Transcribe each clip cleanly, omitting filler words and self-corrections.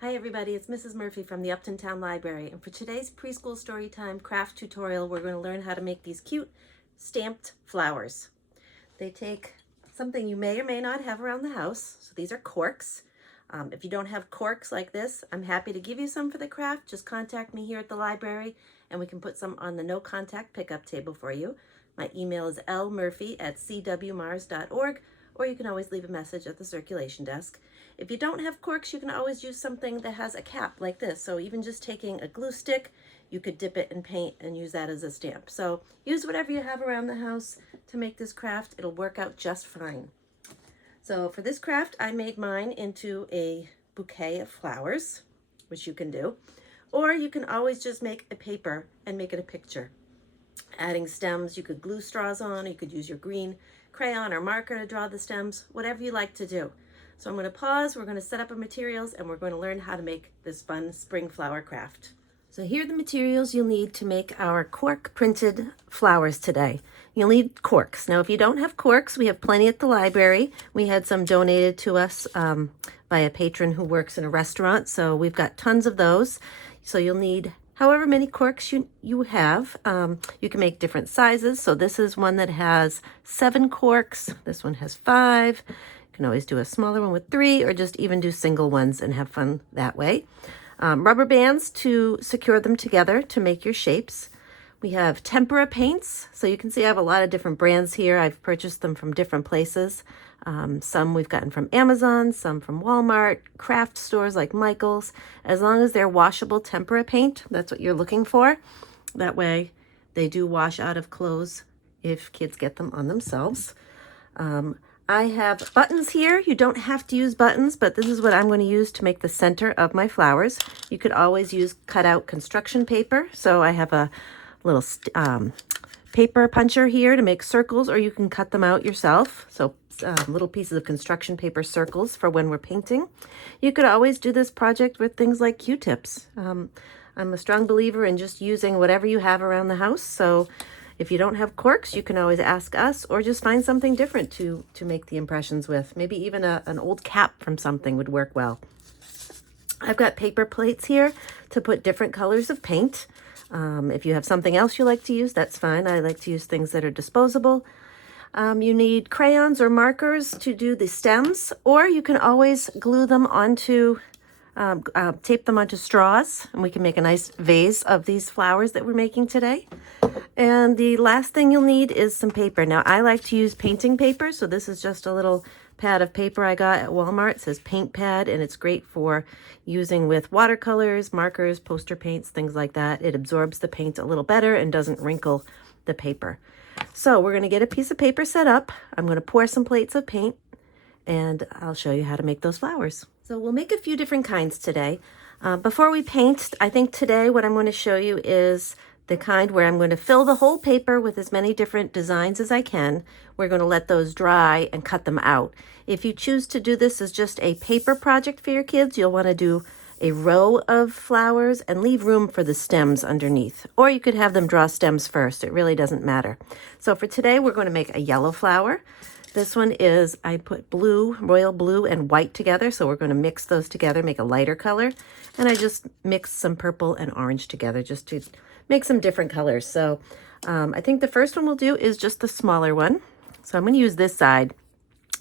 Hi everybody, it's Mrs. Murphy from the Upton Town Library, and for today's preschool storytime craft tutorial we're going to learn how to make these cute stamped flowers. They take something you may or may not have around the house, so these are corks. If you don't have corks like this, I'm happy to give you some for the craft. Just contact me here at the library and we can put some on the no contact pickup table for you. My email is lmurphy@cwmars.org, or you can always leave a message at the circulation desk. If you don't have corks, you can always use something that has a cap like this. So even just taking a glue stick, you could dip it in paint and use that as a stamp. So use whatever you have around the house to make this craft. It'll work out just fine. So for this craft, I made mine into a bouquet of flowers, which you can do. Or you can always just make a paper and make it a picture. Adding stems, you could glue straws on, or you could use your green crayon or marker to draw the stems, whatever you like to do. So I'm going to pause, we're going to set up our materials, and we're going to learn how to make this fun spring flower craft. So here are the materials you'll need to make our cork printed flowers today. You'll need corks. Now if you don't have corks, we have plenty at the library. We had some donated to us by a patron who works in a restaurant, so we've got tons of those. So you'll need however many corks you have. You can make different sizes. So this is one that has 7 corks. This one has 5. You can always do a smaller one with 3, or just even do single ones and have fun that way. Rubber bands to secure them together to make your shapes. We have tempera paints. So you can see I have a lot of different brands here. I've purchased them from different places. Some we've gotten from Amazon, some from Walmart, craft stores like Michael's. As long as they're washable tempera paint, that's what you're looking for. That way they do wash out of clothes if kids get them on themselves. I have buttons here. You don't have to use buttons, but this is what I'm going to use to make the center of my flowers. You could always use cutout construction paper. So I have a little paper puncher here to make circles, or you can cut them out yourself. So little pieces of construction paper circles for when we're painting. You could always do this project with things like Q-tips. I'm a strong believer in just using whatever you have around the house. So if you don't have corks, you can always ask us, or just find something different to make the impressions with. Maybe even an old cap from something would work well. I've got paper plates here to put different colors of paint. If you have something else you like to use, that's fine. I like to use things that are disposable. You need crayons or markers to do the stems, or you can always glue them onto, tape them onto straws, and we can make a nice vase of these flowers that we're making today. And the last thing you'll need is some paper. Now, I like to use painting paper, so this is just a little pad of paper I got at Walmart. It says paint pad, and it's great for using with watercolors, markers, poster paints, things like that. It absorbs the paint a little better and doesn't wrinkle the paper. So we're going to get a piece of paper set up. I'm going to pour some plates of paint, and I'll show you how to make those flowers. So we'll make a few different kinds today. Before we paint, I think today what I'm going to show you is the kind where I'm going to fill the whole paper with as many different designs as I can. We're going to let those dry and cut them out. If you choose to do this as just a paper project for your kids, you'll want to do a row of flowers and leave room for the stems underneath. Or you could have them draw stems first. It really doesn't matter. So for today, we're going to make a yellow flower. This one is, I put blue, royal blue and white together. So we're going to mix those together, make a lighter color. And I just mixed some purple and orange together just to make some different colors. So I think the first one we'll do is just the smaller one. So I'm going to use this side.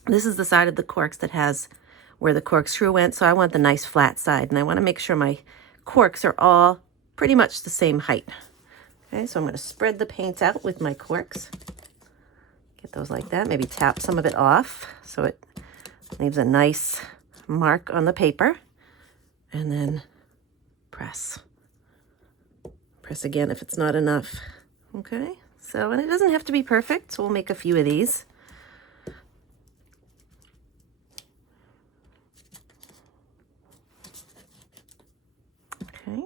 This is the side of the corks that has where the corkscrew went. So I want the nice flat side, and I want to make sure my corks are all pretty much the same height. Okay, so I'm going to spread the paint out with my corks. Get those like that. Maybe tap some of it off so it leaves a nice mark on the paper. And then press. Press again if it's not enough. Okay, so, and it doesn't have to be perfect, so we'll make a few of these. Okay,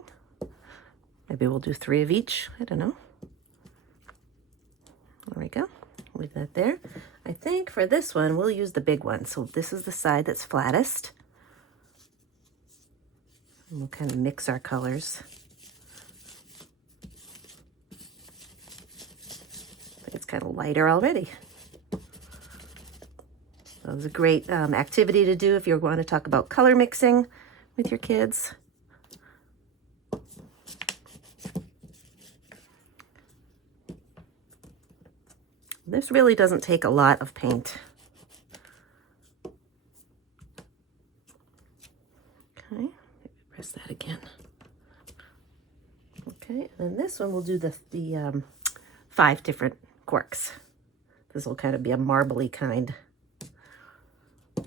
maybe we'll do 3 of each. I don't know. There we go. Leave that there. I think for this one, we'll use the big one. So this is the side that's flattest. And we'll kind of mix our colors. It's kind of lighter already. That was a great activity to do if you want to talk about color mixing with your kids. This really doesn't take a lot of paint. Okay, press that again. Okay, and this one we'll do the 5 different corks. This will kind of be a marbly kind. A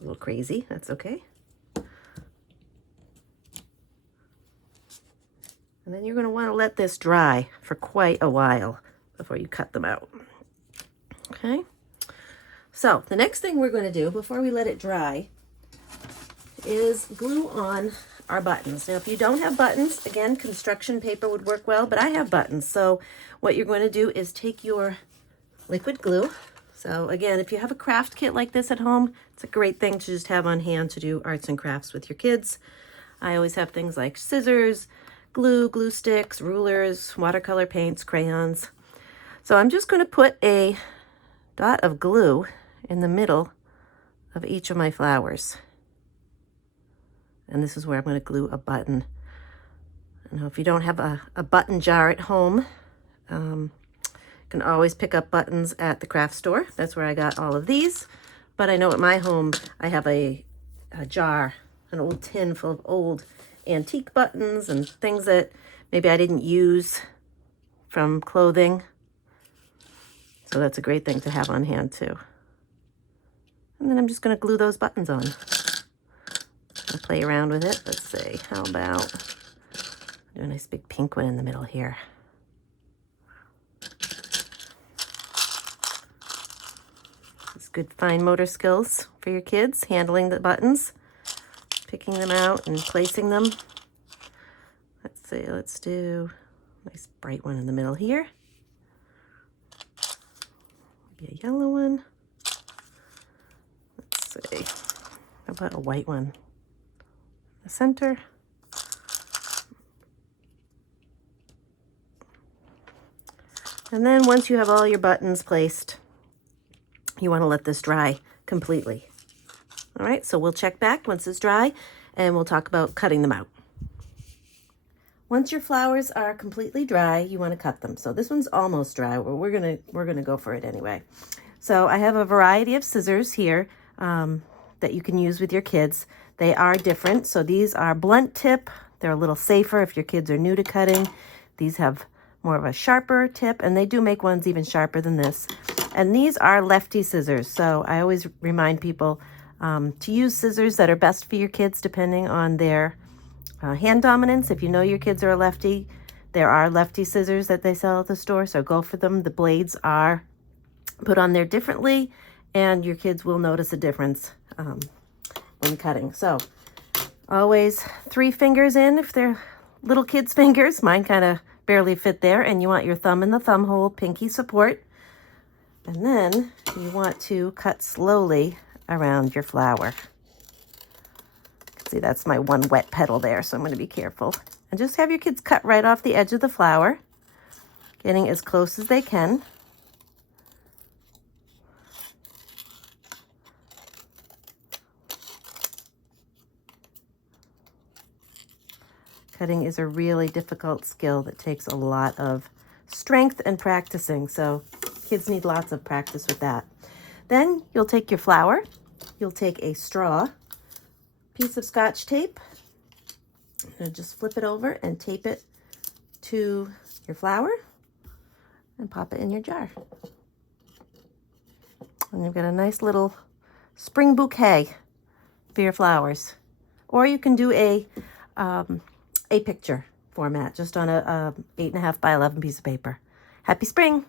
little crazy, that's okay. And then you're going to want to let this dry for quite a while before you cut them out. Okay, so the next thing we're going to do before we let it dry is glue on our buttons. Now, if you don't have buttons, again, construction paper would work well, but I have buttons. So what you're going to do is take your liquid glue. So again, if you have a craft kit like this at home, it's a great thing to just have on hand to do arts and crafts with your kids. I always have things like scissors, glue, glue sticks, rulers, watercolor paints, crayons. So I'm just going to put a dot of glue in the middle of each of my flowers. And this is where I'm going to glue a button. Now, if you don't have a button jar at home, you can always pick up buttons at the craft store. That's where I got all of these. But I know at my home, I have a jar, an old tin full of old antique buttons and things that maybe I didn't use from clothing. So that's a great thing to have on hand too. And then I'm just going to glue those buttons on. I'll play around with it. Let's see, how about do a nice big pink one in the middle here. It's good fine motor skills for your kids, handling the buttons, picking them out and placing them. Let's see, let's do a nice bright one in the middle here. Maybe a yellow one. Let's see, how about a white one? The center. And then once you have all your buttons placed, you want to let this dry completely. All right, so we'll check back once it's dry and we'll talk about cutting them out. Once your flowers are completely dry, you want to cut them. So this one's almost dry. Well, we're gonna go for it anyway. So I have a variety of scissors here that you can use with your kids. They are different. So these are blunt tip. They're a little safer if your kids are new to cutting. These have more of a sharper tip, and they do make ones even sharper than this. And these are lefty scissors. So I always remind people to use scissors that are best for your kids depending on their hand dominance. If you know your kids are a lefty, there are lefty scissors that they sell at the store, so go for them. The blades are put on there differently, and your kids will notice a difference when cutting. So always 3 fingers in if they're little kids' fingers. Mine kind of barely fit there, and you want your thumb in the thumb hole, pinky support. And then you want to cut slowly around your flower. See, that's my one wet petal there, so I'm going to be careful. And just have your kids cut right off the edge of the flower, getting as close as they can. Cutting is a really difficult skill that takes a lot of strength and practicing, so kids need lots of practice with that. Then you'll take your flower, you'll take a straw, piece of Scotch tape, and just flip it over and tape it to your flower and pop it in your jar. And you've got a nice little spring bouquet for your flowers. Or you can do a picture format just on a 8.5 by 11 piece of paper. Happy spring!